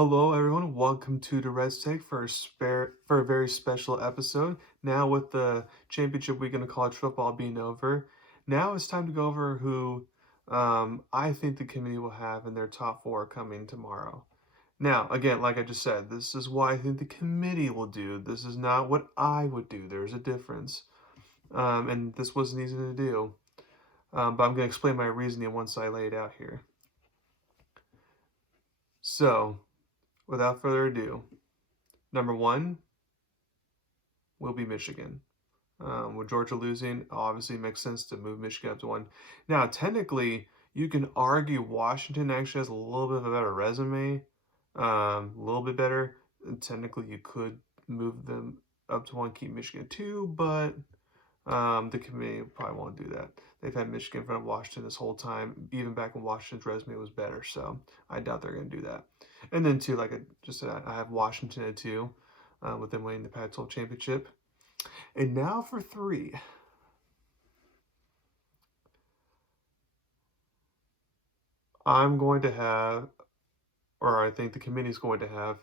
Hello, everyone. Welcome to Durrett's Take for a very special episode. Now, with the championship weekend of college football being over, now it's time to go over who I think the committee will have in their top four coming tomorrow. Now, again, like I just said, this is what I think the committee will do. This is not what I would do. There's a difference, and this wasn't easy to do. But I'm going to explain my reasoning once I lay it out here. So, without further ado, number one will be Michigan. With Georgia losing, obviously it makes sense to move Michigan up to one. Now, technically, you can argue Washington actually has a little bit of a better resume, a little bit better. And technically, you could move them up to one, keep Michigan at two, but the committee probably won't do that. They've had Michigan in front of Washington this whole time, even back when Washington's resume was better. So I doubt they're going to do that. And then two, like I just said, I have Washington at two, with them winning the Pac-12 championship. And now for three. I'm going to have, or I think the committee is going to have,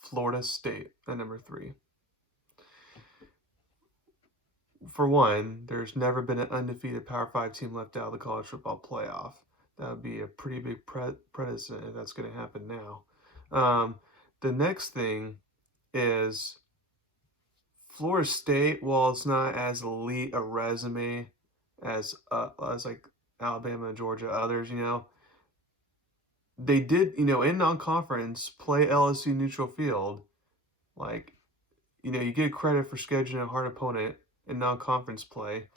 Florida State at number three. For one, there's never been an undefeated Power 5 team left out of the college football playoff. That would be a pretty big precedent if that's going to happen now. The next thing is Florida State, while it's not as elite a resume as like Alabama and Georgia, others, they did, in non-conference play LSU neutral field. Like, you get credit for scheduling a hard opponent in non-conference play.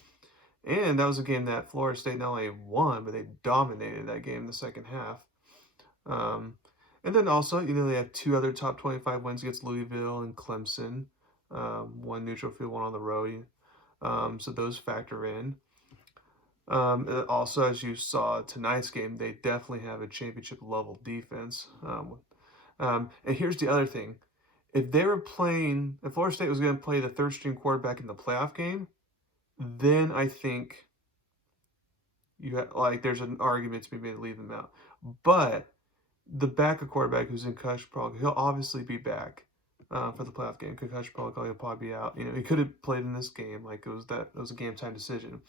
And that was a game that Florida State not only won, but they dominated that game in the second half. And then also, they have two other top 25 wins against Louisville and Clemson. One neutral field, one on the road. So those factor in. Also, as you saw tonight's game, they definitely have a championship level defense. And here's the other thing. If Florida State was going to play the third string quarterback in the playoff game, then I think there's an argument to be made to leave them out. But the backup quarterback who's in concussion protocol, he'll obviously be back for the playoff game. Concussion protocol, he'll probably be out. He could have played in this game, like it was a game time decision.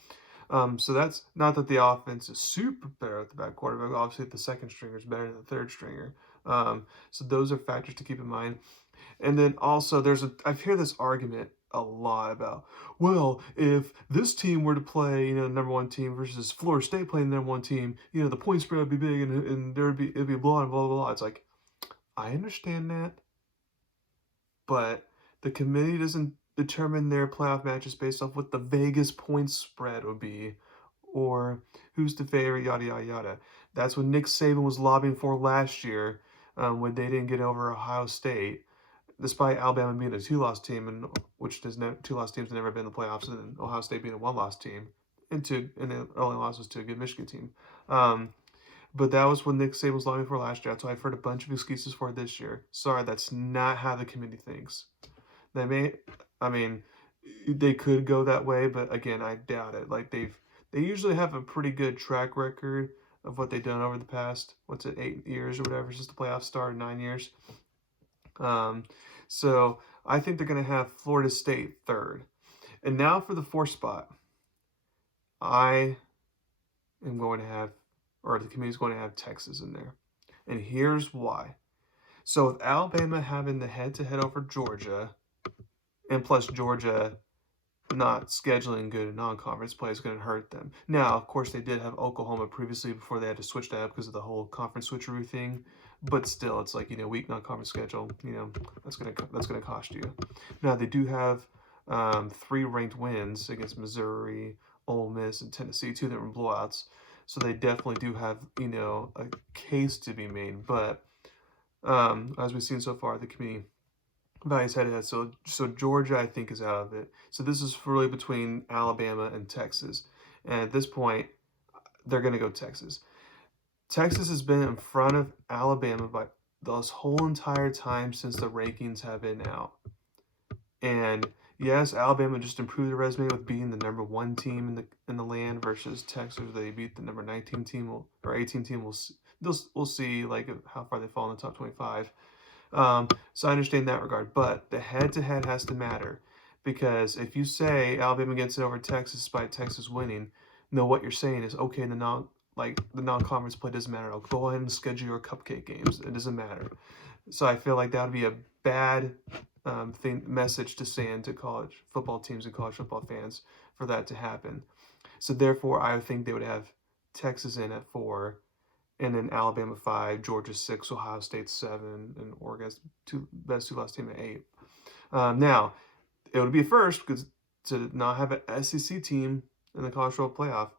So that's not that the offense is super better at the back quarterback. Obviously, the second stringer is better than the third stringer. So those are factors to keep in mind. And then also, I've heard this argument a lot about, well, if this team were to play, number one team versus Florida State playing the number one team, the point spread would be big and it'd be a blowout and blah, blah, blah. It's like, I understand that, but the committee doesn't determine their playoff matches based off what the Vegas point spread would be or who's the favorite, yada, yada, yada. That's what Nick Saban was lobbying for last year when they didn't get over Ohio State, despite Alabama being a two-loss team, and which two-loss teams have never been in the playoffs, and then Ohio State being a one-loss team, and the only loss was to a good Michigan team. But that was what Nick Saban was lobbying for last year. So I've heard a bunch of excuses for it this year. Sorry, that's not how the committee thinks. They could go that way, but again, I doubt it. Like they usually have a pretty good track record of what they've done over the past, 8 years or whatever, since the playoffs started, 9 years. So I think they're going to have Florida State third. And now for the fourth spot, I am going to have, or the committee's going to have Texas in there. And here's why. So with Alabama having the head-to-head over Georgia, and plus Georgia not scheduling good non-conference play is going to hurt them. Now, of course, they did have Oklahoma previously before they had to switch that up because of the whole conference switcheroo thing. But still, it's like, weak non-conference schedule. That's gonna cost you. Now they do have 3 ranked wins against Missouri, Ole Miss, and Tennessee, 2 that were blowouts. So they definitely do have a case to be made. But as we've seen so far, the committee values head-to-head. So Georgia, I think, is out of it. So this is really between Alabama and Texas. And at this point, they're going to go Texas. Texas has been in front of Alabama by this whole entire time since the rankings have been out. And yes, Alabama just improved their resume with being the number 1 team in the land versus Texas. They beat the number 19 team or 18 team. we'll see like how far they fall in the top 25. So I understand that regard, but the head-to-head has to matter because if you say Alabama gets it over Texas despite Texas winning, no, what you're saying is okay. The non-conference play doesn't matter. I'll go ahead and schedule your cupcake games. It doesn't matter. So I feel like that would be a bad message to send to college football teams and college football fans for that to happen. So therefore, I think they would have Texas in at 4, and then Alabama 5, Georgia 6, Ohio State 7, and Oregon's best two lost team at 8. Now, it would be a first because to not have an SEC team in the college football playoff.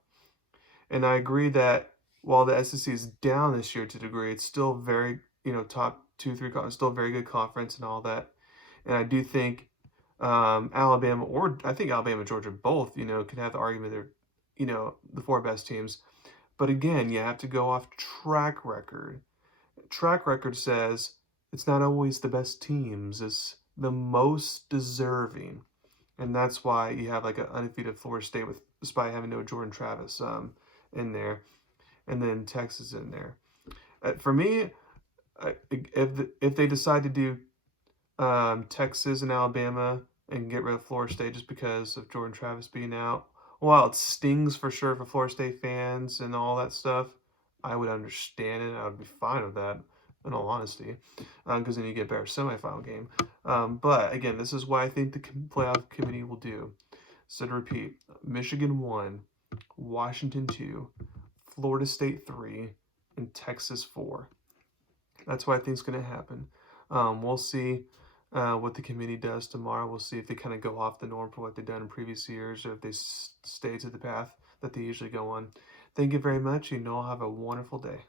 And I agree that while the SEC is down this year to a degree, it's still very, top 2, 3, still a very good conference and all that. And I do think Alabama, or I think Alabama and Georgia both, can have the argument they're, the 4 best teams. But again, you have to go off track record. Track record says it's not always the best teams, it's the most deserving. And that's why you have like an undefeated Florida State despite having no Jordan Travis in there, and then Texas in there. For me, if they decide to do Texas and Alabama and get rid of Florida State just because of Jordan Travis being out, while it stings for sure for Florida State fans and all that stuff, I would understand it. I would be fine with that, in all honesty, because then you get a better semifinal game. But again, this is what I think the playoff committee will do. So to repeat, Michigan 1, Washington 2, Florida State 3, and Texas 4. That's what I think is going to happen. We'll see what the committee does tomorrow. We'll see if they kind of go off the norm for what they've done in previous years, or if they stay to the path that they usually go on. Thank you very much. You know, have a wonderful day.